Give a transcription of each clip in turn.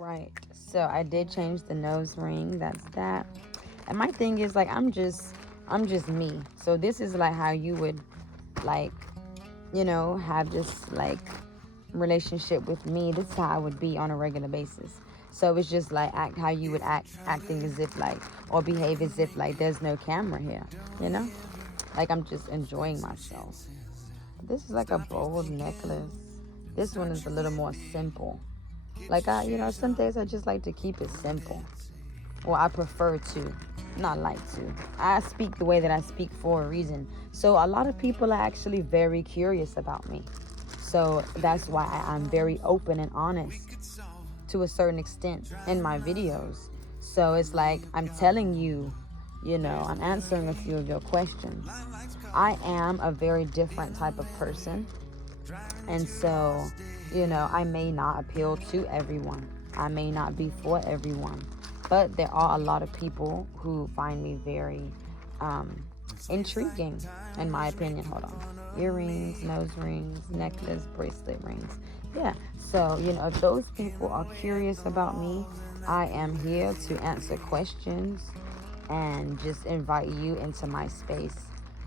Right. So I did change the nose ring. That's that. And my thing is like I'm just me. So this is like how you would like, have this like relationship with me. This is how I would be on a regular basis. So it's just like act how you would act, acting as if like, or behave as if like there's no camera here, you know? Like I'm just enjoying myself. This is like a bold necklace. This one is a little more simple. Like some days I just like to keep it simple. Well, I prefer to, not like to. I speak the way that I speak for a reason. So a lot of people are actually very curious about me. So that's why I'm very open and honest to a certain extent in my videos. So it's like I'm telling you, I'm answering a few of your questions. I am a very different type of person. And so, I may not appeal to everyone. I may not be for everyone. But there are a lot of people who find me very intriguing, in my opinion. Hold on. Earrings, nose rings, necklace, bracelet rings. Yeah. So, if those people are curious about me, I am here to answer questions and just invite you into my space.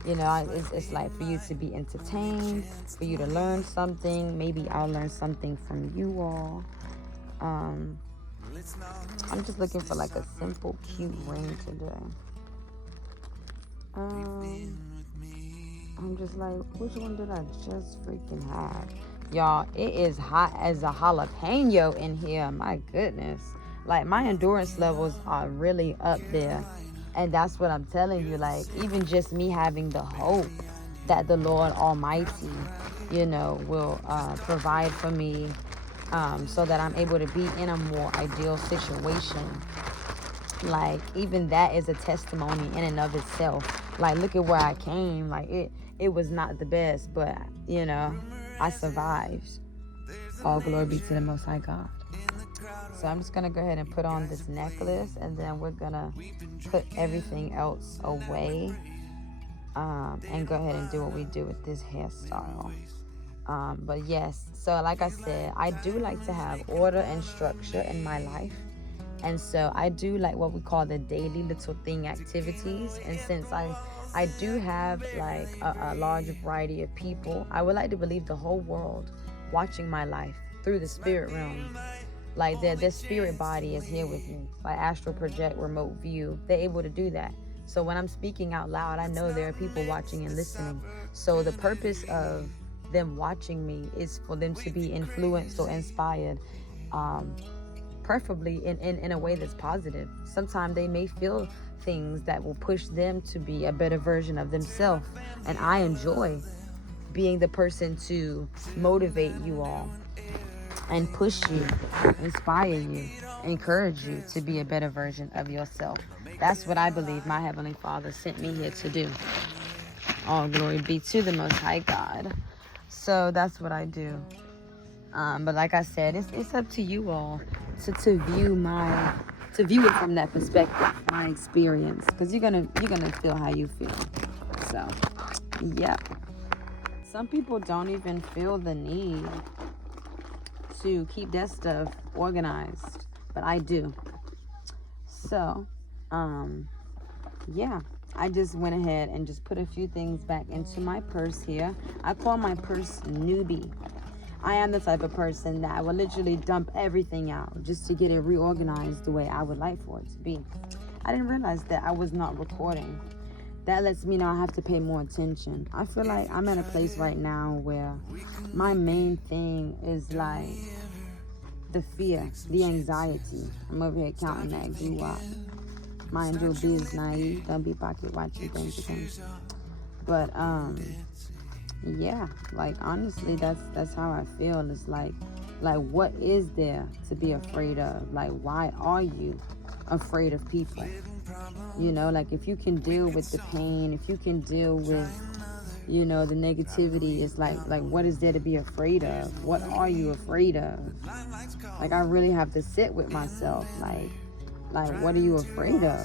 It's like for you to be entertained, for you to learn something. Maybe I'll learn something from you all. Um, I'm just looking for like a simple, cute ring today. Um, I'm just like, which one did I just freaking have? Y'all, it is hot as a jalapeno in here. My goodness. Like, my endurance levels are really up there. And that's what I'm telling you. Like, even just me having the hope that the Lord Almighty, will provide for me, so that I'm able to be in a more ideal situation. Like, even that is a testimony in and of itself. Like, look at where I came. Like, it was not the best, but I survived. All glory be to the Most High God. So I'm just gonna go ahead and put on this necklace, and then we're gonna put everything else away, and go ahead and do what we do with this hairstyle. But yes, so like I said, I do like to have order and structure in my life. And so I do like what we call the daily little thing activities. And since I do have like a large variety of people, I would like to believe the whole world watching my life through the spirit realm. Like their spirit body is here with me. Like astral project, remote view. They're able to do that. So when I'm speaking out loud, I know there are people watching and listening. So the purpose of them watching me is for them to be influenced or inspired, preferably in a way that's positive. Sometimes they may feel things that will push them to be a better version of themselves. And I enjoy being the person to motivate you all and push you, inspire you, encourage you to be a better version of yourself. That's what I believe my Heavenly Father sent me here to do. All glory be to the Most High God. So that's what I do. But like I said, it's up to you all to view it from that perspective, my experience, because you're gonna feel how you feel. So, yeah. Some people don't even feel the need to keep that stuff organized, but I do. So, yeah, I just went ahead and just put a few things back into my purse here. I call my purse newbie. I am the type of person that I will literally dump everything out just to get it reorganized the way I would like for it to be. I didn't realize that I was not recording. That lets me know I have to pay more attention. I feel like I'm at a place right now where my main thing is like the fear, the anxiety. I'm over here counting that guap. Mind your biz, naive. Don't be pocket watching things. But yeah, like honestly, that's how I feel. It's like what is there to be afraid of? Like, why are you afraid of people? Like if you can deal with the pain, if you can deal with, the negativity, it's like what is there to be afraid of? What are you afraid of? Like I really have to sit with myself. Like what are you afraid of?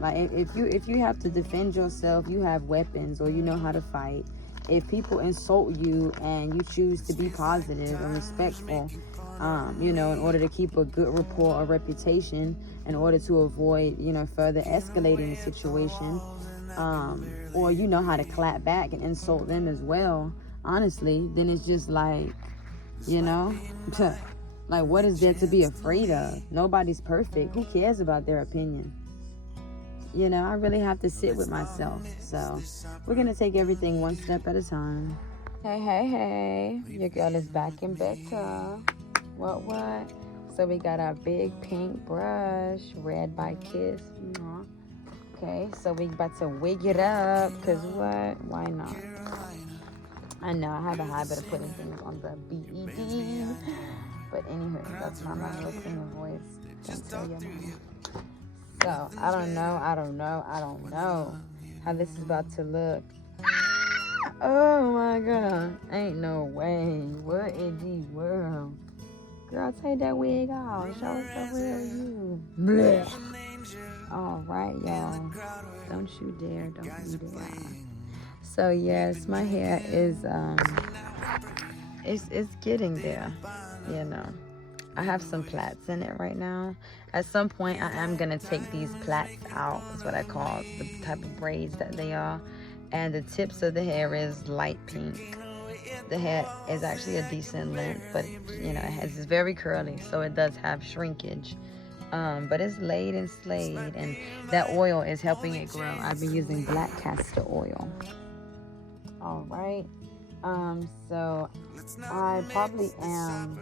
Like if you have to defend yourself, you have weapons or you know how to fight. If people insult you and you choose to be positive and respectful, you know, in order to keep a good rapport or reputation, in order to avoid, you know, further escalating the situation, or you know how to clap back and insult them as well, honestly, then it's just like, you know, like, what is there to be afraid of? Nobody's perfect. Who cares about their opinion? You know, I really have to sit with myself. So we're going to take everything one step at a time. Hey. Your girl is back in better. What? So we got our big pink brush, red by Kiss. Mwah. Okay, so we about to wig it up. Because what? Why not? I know, I have a habit of putting things on the BED. But anyway, that's not my real singing voice. Don't tell your mama. So, I don't know how this is about to look. Oh my God. Ain't no way. What in the world? Girl, take that wig off. Show us the real you. Blech. All right, y'all. Don't you dare. So, yes, my hair is, it's getting there, you know. I have some plaits in it right now. At some point, I am going to take these plaits out. That's what I call the type of braids that they are. And the tips of the hair is light pink. The hair is actually a decent length, but, you know, it's very curly, so it does have shrinkage. But it's laid and slayed, and that oil is helping it grow. I've been using black castor oil. All right. So I probably am...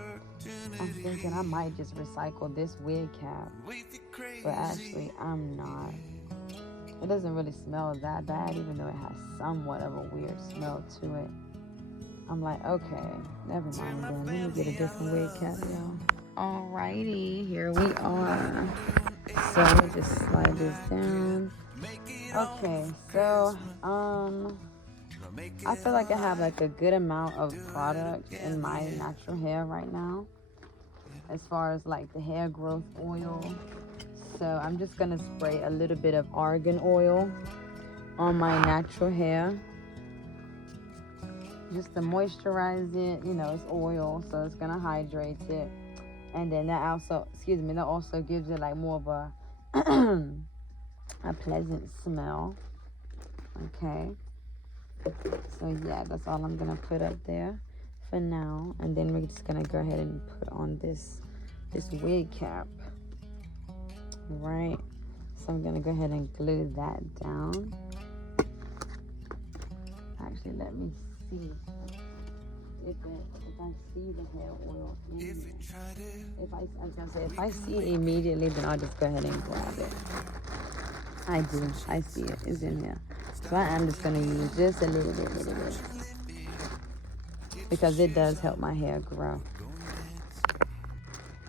I'm thinking I might just recycle this wig cap, but actually I'm not. It doesn't really smell that bad, even though it has somewhat of a weird smell to it. I'm like, okay, never mind then. Let me get a different wig cap, y'all. Alrighty, here we are. So let me just slide this down. Okay, so I feel like I have like a good amount of product in my natural hair right now, as far as like the hair growth oil. So I'm just gonna spray a little bit of argan oil on my natural hair, just to moisturize it. You know, it's oil, so it's gonna hydrate it, and then that also gives it like more of a a pleasant smell. Okay, so yeah, that's all I'm gonna put up there for now, and then we're just gonna go ahead and put on this wig cap. Right, so I'm gonna go ahead and glue that down. Actually, let me see if I see the hair oil in there. If I see it immediately, then I'll just go ahead and grab it. I do. I see it. It's in here. So I am just gonna use just a little bit, because it does help my hair grow.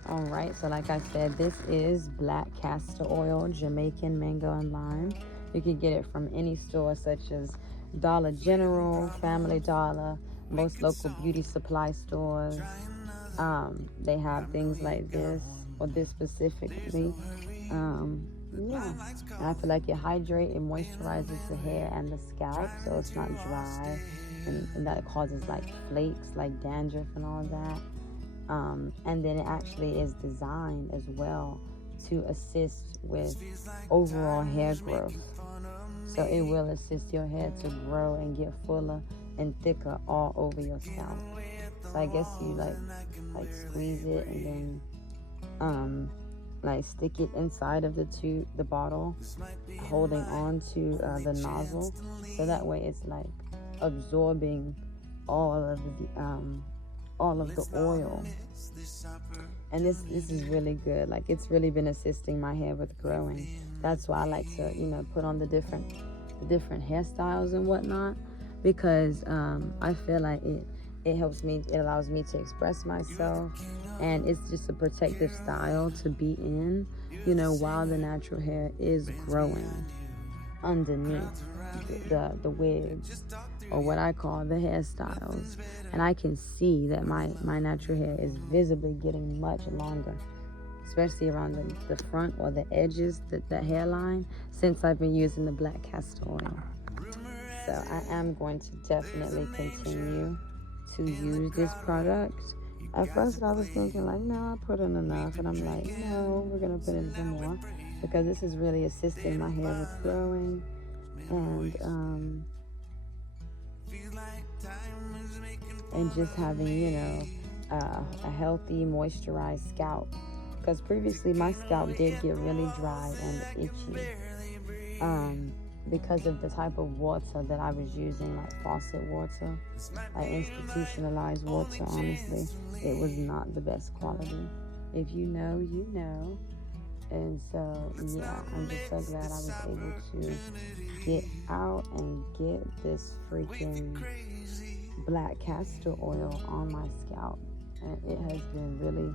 All right, so like I said, this is black castor oil, Jamaican mango and lime. You can get it from any store such as Dollar General, Family Dollar, most local beauty supply stores. They have things like this, or this specifically. Yeah, and I feel like it hydrates and moisturizes the hair and the scalp, so it's not dry, and that causes like flakes, like dandruff and all that. And then it actually is designed as well to assist with overall hair growth. So it will assist your hair to grow and get fuller and thicker all over your scalp. So I guess you like squeeze it and then like stick it inside of the bottle, holding on to the nozzle, so that way it's like absorbing all of the oil. And this is really good. Like, it's really been assisting my hair with growing. That's why I like to, you know, put on the different hairstyles and whatnot, because I feel like it helps me, it allows me to express myself, and it's just a protective style to be in, you know, while the natural hair is growing underneath the wigs, or what I call the hairstyles. And I can see that my natural hair is visibly getting much longer, especially around the front or the edges, the hairline, since I've been using the black castor oil. So I am going to definitely continue to use this product, At first I was thinking like, no, I put in enough, and I'm like, no, we're gonna put in some more because this is really assisting my hair with growing and just having, a healthy, moisturized scalp. Because previously my scalp did get really dry and itchy. Because of the type of water that I was using, like faucet water, like institutionalized water, honestly, it was not the best quality. If you know, you know. And so, yeah, I'm just so glad I was able to get out and get this freaking black castor oil on my scalp. And it has been really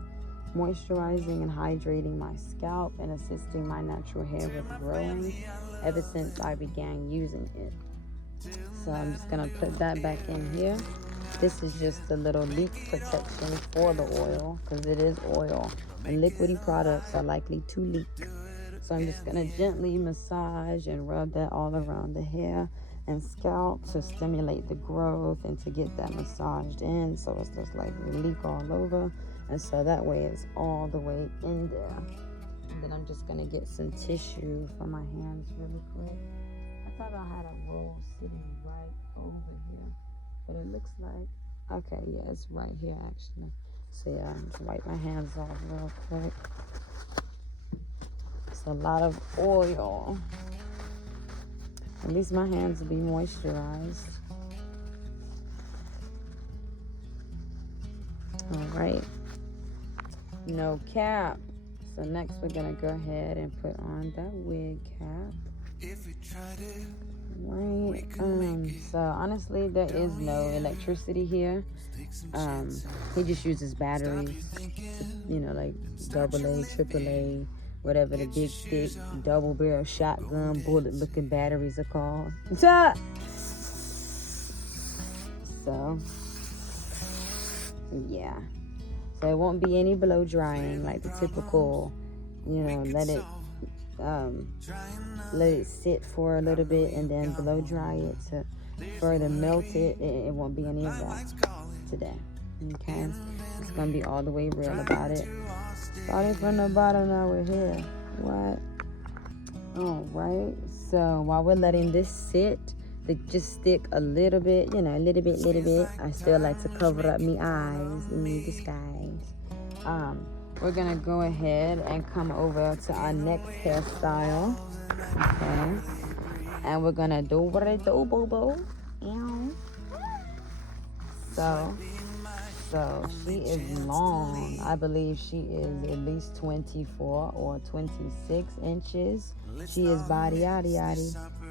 moisturizing and hydrating my scalp and assisting my natural hair with growing ever since I began using it. So I'm just gonna put that back in here. This is just a little leak protection for the oil because it is oil and liquidy products are likely to leak. So I'm just gonna gently massage and rub that all around the hair and scalp to stimulate the growth and to get that massaged in so it's just like leak all over, and so that way it's all the way in there. And then I'm just gonna get some tissue for my hands really quick. I thought I had a roll sitting right over here, but it looks like, okay, yeah, it's right here actually. So yeah, just wipe my hands off real quick. It's a lot of oil. At least my hands will be moisturized. All right. No cap. So next we're gonna go ahead and put on that wig cap. Right. So honestly, there is no electricity here. He just uses batteries. Like AA, AAA, whatever the big thick double barrel shotgun bullet looking batteries are called. So yeah. So it won't be any blow drying like the typical, let it sit for a little bit and then blow dry it to further melt it. It won't be any of that today. Okay? It's gonna be all the way real about it. Starting from the bottom, now we're here. What? Alright. So while we're letting this sit, just stick a little bit, a little bit. I still like to cover up me eyes in me disguise. We're gonna go ahead and come over to our next hairstyle. Okay. And we're gonna do boo. So she is long. I believe she is at least 24 or 26 inches. She is body yaddy.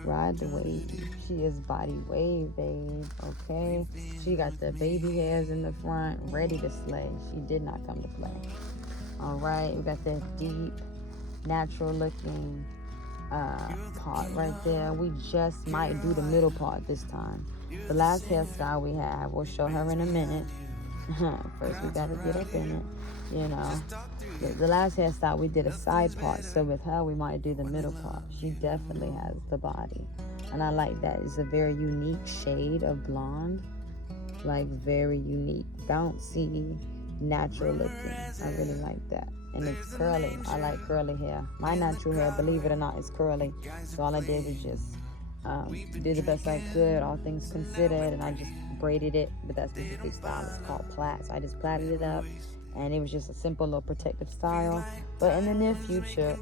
Ride the wave. She is body wave, babe. Okay. She got the baby hairs in the front, ready to slay. She did not come to play. All right. We got that deep, natural looking part right there. We just might do the middle part this time. The last hairstyle we have, we'll show her in a minute. First we gotta get up in it. The last hairstyle we did a side part, so with her we might do the middle part. She definitely has the body, and I like that. It's a very unique shade of blonde, like very unique, bouncy, natural looking. I really like that. And it's curly. I like curly hair. My natural hair, believe it or not, is curly. So all I did was just do the best I could, all things considered, and I just braided it. But that's the specific style. It's called plait. So I just plaited it up, and it was just a simple little protective style. But in the near future,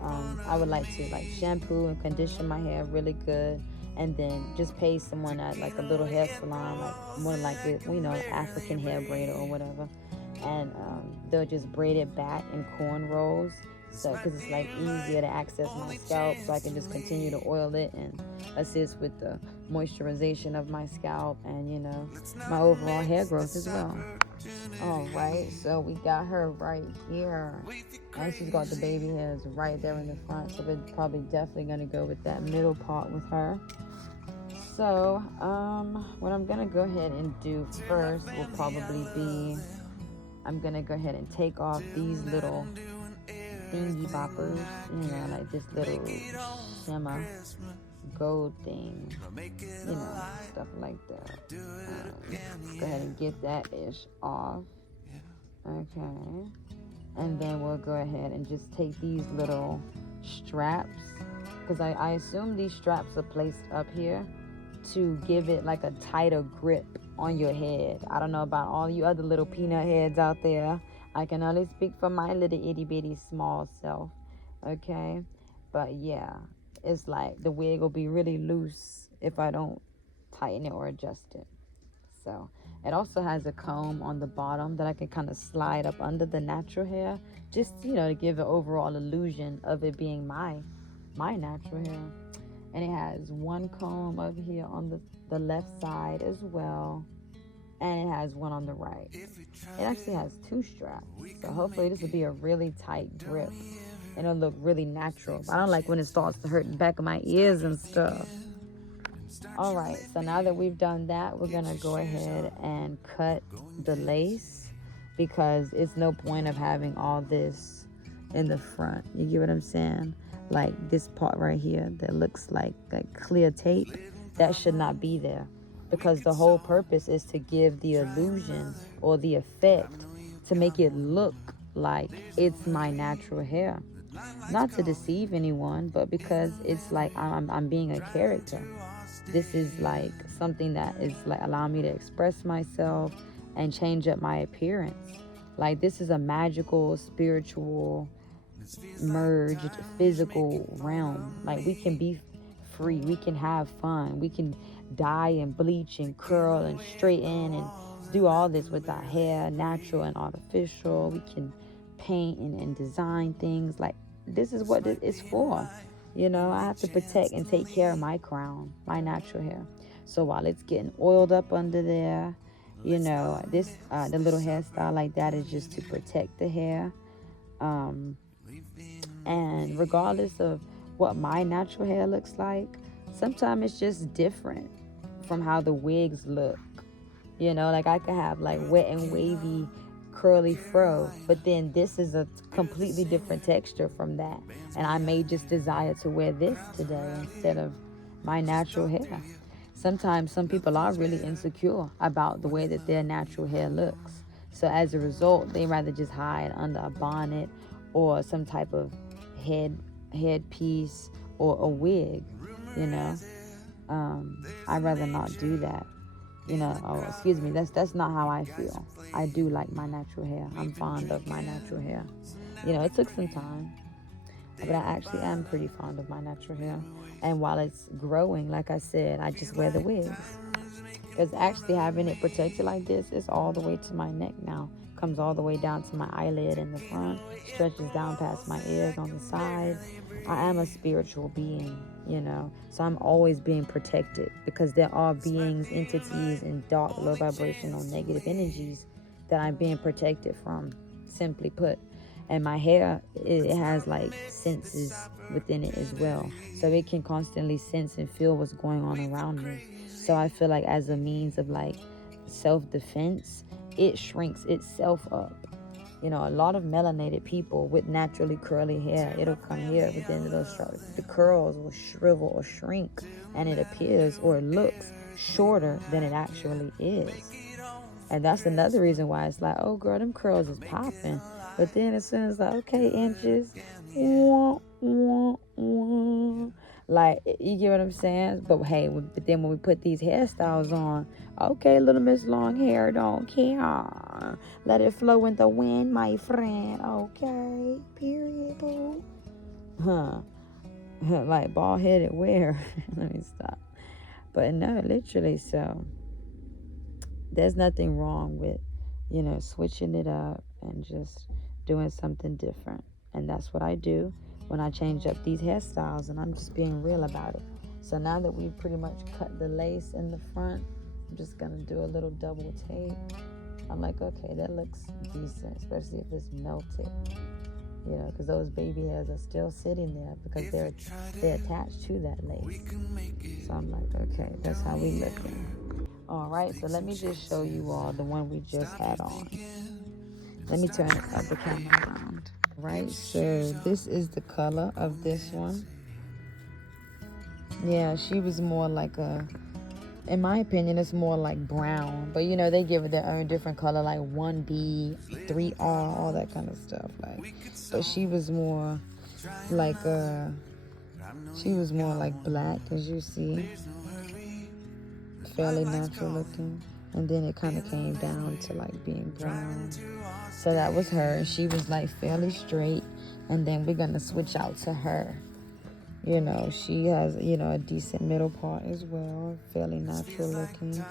I would like to shampoo and condition my hair really good, and then just pay someone at like a little hair salon, like more like African hair braider or whatever, and they'll just braid it back in cornrows. So, because it's like easier to access my scalp, so I can just continue to oil it and assist with the moisturization of my scalp and my overall hair growth as well. All right, so we got her right here, and she's got the baby hairs right there in the front. So we're probably definitely gonna go with that middle part with her. So, what I'm gonna go ahead and do first will probably be, I'm gonna go ahead and take off these little thingy boppers, like this little shimmer gold thing, stuff like that. Let's go ahead and get that ish off. Okay. And then we'll go ahead and just take these little straps, because I assume these straps are placed up here to give it like a tighter grip on your head. I don't know about all you other little peanut heads out there. I can only speak for my little itty bitty small self. Okay. But yeah, it's like the wig will be really loose if I don't tighten it or adjust it. So it also has a comb on the bottom that I can kind of slide up under the natural hair, just to give an overall illusion of it being my natural hair. And it has one comb over here on the left side as well, and it has one on the right. It actually has two straps, so hopefully this will be a really tight grip and it'll look really natural. But I don't like when it starts to hurt the back of my ears and stuff. All right, so now that we've done that, we're gonna go ahead and cut the lace, because it's no point of having all this in the front. You get what I'm saying? Like this part right here that looks like clear tape, that should not be there, because the whole purpose is to give the illusion or the effect to make it look like it's my natural hair. Not to deceive anyone, but because it's like I'm being a character. This is like something that is like allowing me to express myself and change up my appearance. Like this is a magical, spiritual, merged, physical realm. Like we can be free, we can have fun, we can dye and bleach and curl and straighten and do all this with our hair, natural and artificial. We can paint and design things. Like this is what it's for. I have to protect and take care of my crown, my natural hair. So while it's getting oiled up under there, this the little hairstyle like that is just to protect the hair. And regardless of what my natural hair looks like, sometimes it's just different from how the wigs look. Like I could have like wet and wavy curly fro, but then this is a completely different texture from that, and I may just desire to wear this today instead of my natural hair. Sometimes some people are really insecure about the way that their natural hair looks, so as a result they rather just hide under a bonnet or some type of headpiece or a wig. I'd rather not do that. Excuse me, that's not how I feel. I do like my natural hair. I'm fond of my natural hair. It took some time, but I actually am pretty fond of my natural hair. And while it's growing, like I said, I just wear the wigs. Because actually having it protected like this is all the way to my neck now. Comes all the way down to my eyelid in the front, stretches down past my ears on the side. I am a spiritual being, so I'm always being protected, because there are beings, entities, and dark, low vibrational, negative energies that I'm being protected from, simply put. And my hair, it has like senses within it as well, so it can constantly sense and feel what's going on around me. So I feel like as a means of like self-defense, it shrinks itself up. A lot of melanated people with naturally curly hair, it'll come here, but then the curls will shrivel or shrink, and it appears or it looks shorter than it actually is. And that's another reason why it's like, oh girl, them curls is popping. But then as soon as like, okay, inches, wah, wah, wah. Like, you get what I'm saying? But hey, but then when we put these hairstyles on, okay, little Miss Long Hair don't care. Let it flow in the wind, my friend. Okay, period, boo. Like bald-headed where? Let me stop. But no, literally, so there's nothing wrong with, switching it up and just doing something different. And that's what I do when I change up these hairstyles, and I'm just being real about it. So now that we've pretty much cut the lace in the front, I'm just gonna do a little double tape. I'm like, okay, that looks decent, especially if it's melted, because those baby hairs are still sitting there because they're attached to that lace. So I'm like, okay, that's how we looking. All right, so let me just show you all the one we just had on. Let me turn the camera around. Right, so this is the color of this one. Yeah, she was more like a in my opinion, it's more like brown. But you know, they give it their own different color, like 1B, 3R, all that kind of stuff. Like, but she was more like black, as you see, fairly natural looking. And then it kind of came down to like being brown. So that was her. She was like fairly straight. And then we're gonna switch out to her. You know, she has, you know, a decent middle part as well, fairly natural looking.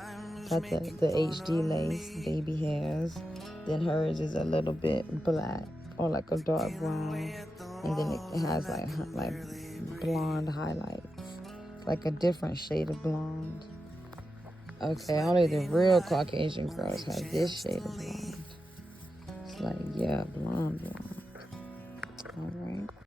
Got the HD lace, baby hairs. Then hers is a little bit black or like a dark brown. And then it has like blonde highlights, like a different shade of blonde. Okay, only the real Caucasian girls have this shade of blonde. It's like, yeah, blonde. All right.